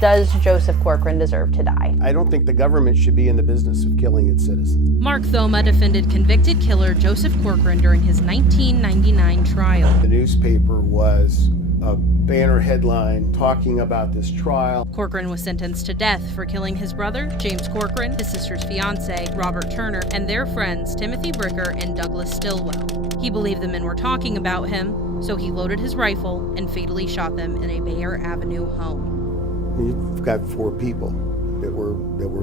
Does Joseph Corcoran deserve to die? I don't think the government should be in the business of killing its citizens. Mark Thoma defended convicted killer Joseph Corcoran during his 1999 trial. The newspaper was a banner headline talking about this trial. Corcoran was sentenced to death for killing his brother, James Corcoran, his sister's fiance, Robert Turner, and their friends, Timothy Bricker and Douglas Stillwell. He believed the men were talking about him, so he loaded his rifle and fatally shot them in a Bayer Avenue home. You've got 4 people that were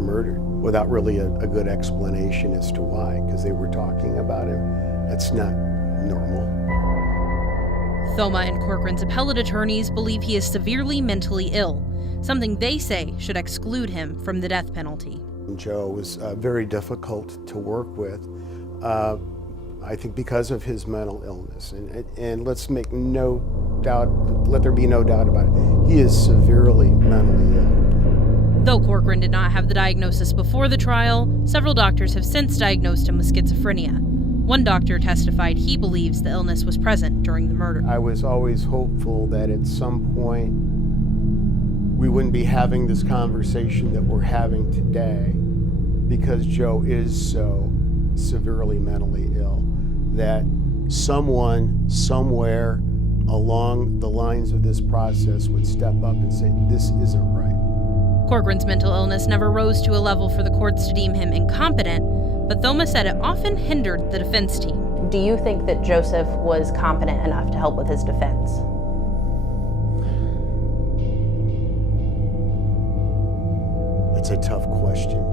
murdered without really a good explanation as to why, because they were talking about him. That's not normal. Thoma and Corcoran's appellate attorneys believe he is severely mentally ill, something they say should exclude him from the death penalty. Joe was very difficult to work with, I think because of his mental illness. And let's make no doubt, let there be no doubt about it, he is severely mentally ill. Though Corcoran did not have the diagnosis before the trial, several doctors have since diagnosed him with schizophrenia. One doctor testified he believes the illness was present during the murder. I was always hopeful that at some point we wouldn't be having this conversation that we're having today because Joe is so severely mentally ill, that someone, somewhere along the lines of this process would step up and say, this isn't right. Corcoran's mental illness never rose to a level for the courts to deem him incompetent, but Thoma said it often hindered the defense team. Do you think that Joseph was competent enough to help with his defense? It's a tough question.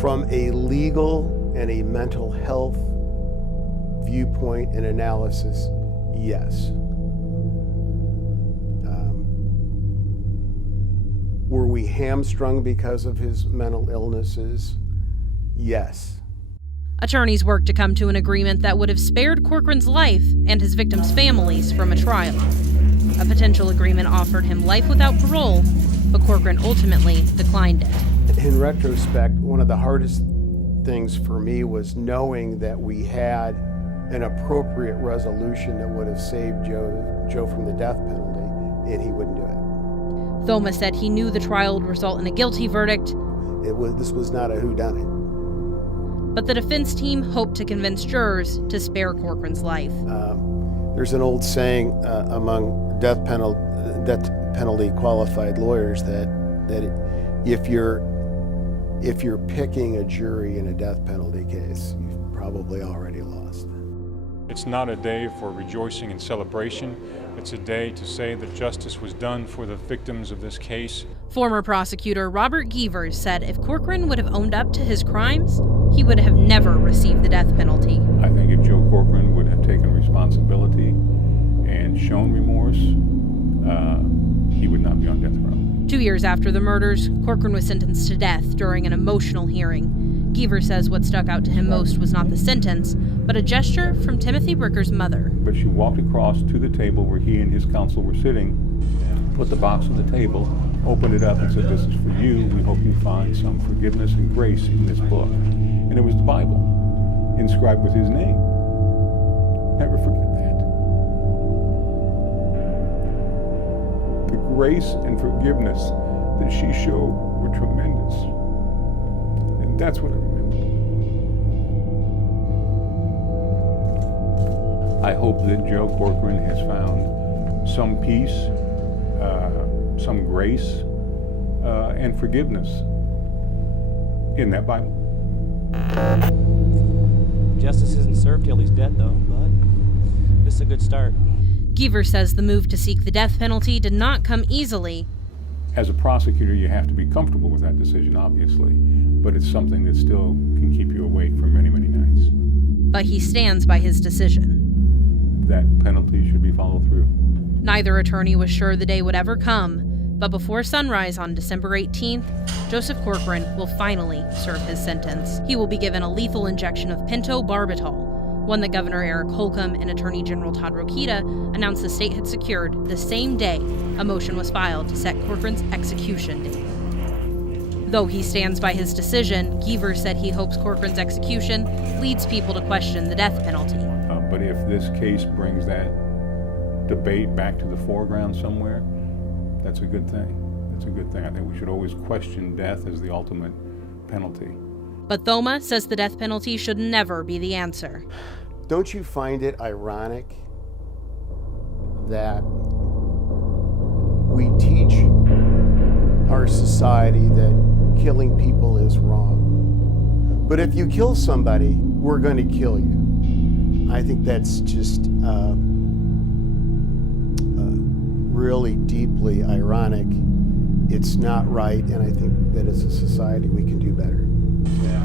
From a legal and a mental health viewpoint and analysis, yes. Were we hamstrung because of his mental illnesses? Yes. Attorneys worked to come to an agreement that would have spared Corcoran's life and his victims' families from a trial. A potential agreement offered him life without parole, but Corcoran ultimately declined it. In retrospect, one of the hardest things for me was knowing that we had an appropriate resolution that would have saved Joe from the death penalty, and he wouldn't do it. Thoma said he knew the trial would result in a guilty verdict. This was not a whodunit. But the defense team hoped to convince jurors to spare Corcoran's life. There's an old saying among death penalty qualified lawyers that if you're picking a jury in a death penalty case, you've probably already lost. It's not a day for rejoicing and celebration. It's a day to say that justice was done for the victims of this case. Former prosecutor Robert Gievers said if Corcoran would have owned up to his crimes, he would have never received the death penalty. I think if Joe Corcoran would have taken responsibility and shown remorse, he would not be on death row. 2 years after the murders, Corcoran was sentenced to death during an emotional hearing. Gievers says what stuck out to him most was not the sentence, but a gesture from Timothy Bricker's mother. But she walked across to the table where he and his counsel were sitting, put the box on the table, opened it up and said, "This is for you. We hope you find some forgiveness and grace in this book." And it was the Bible, inscribed with his name. Never forget that. The grace and forgiveness that she showed were tremendous. And that's what I remember. I hope that Joe Corcoran has found some peace, some grace, and forgiveness in that Bible. Justice isn't served till he's dead, though, but this is a good start. Gievers says the move to seek the death penalty did not come easily. As a prosecutor, you have to be comfortable with that decision, obviously, but it's something that still can keep you awake for many, many nights. But he stands by his decision. That penalty should be followed through. Neither attorney was sure the day would ever come, but before sunrise on December 18th, Joseph Corcoran will finally serve his sentence. He will be given a lethal injection of pentobarbital, one that Governor Eric Holcomb and Attorney General Todd Rokita announced the state had secured the same day a motion was filed to set Corcoran's execution date. Though he stands by his decision, Gievers said he hopes Corcoran's execution leads people to question the death penalty. But if this case brings that debate back to the foreground somewhere, that's a good thing. That's a good thing. I think we should always question death as the ultimate penalty. But Thoma says the death penalty should never be the answer. Don't you find it ironic that we teach our society that killing people is wrong, but if you kill somebody, we're going to kill you? I think that's just really deeply ironic. It's not right, and I think that as a society we can do better. Yeah.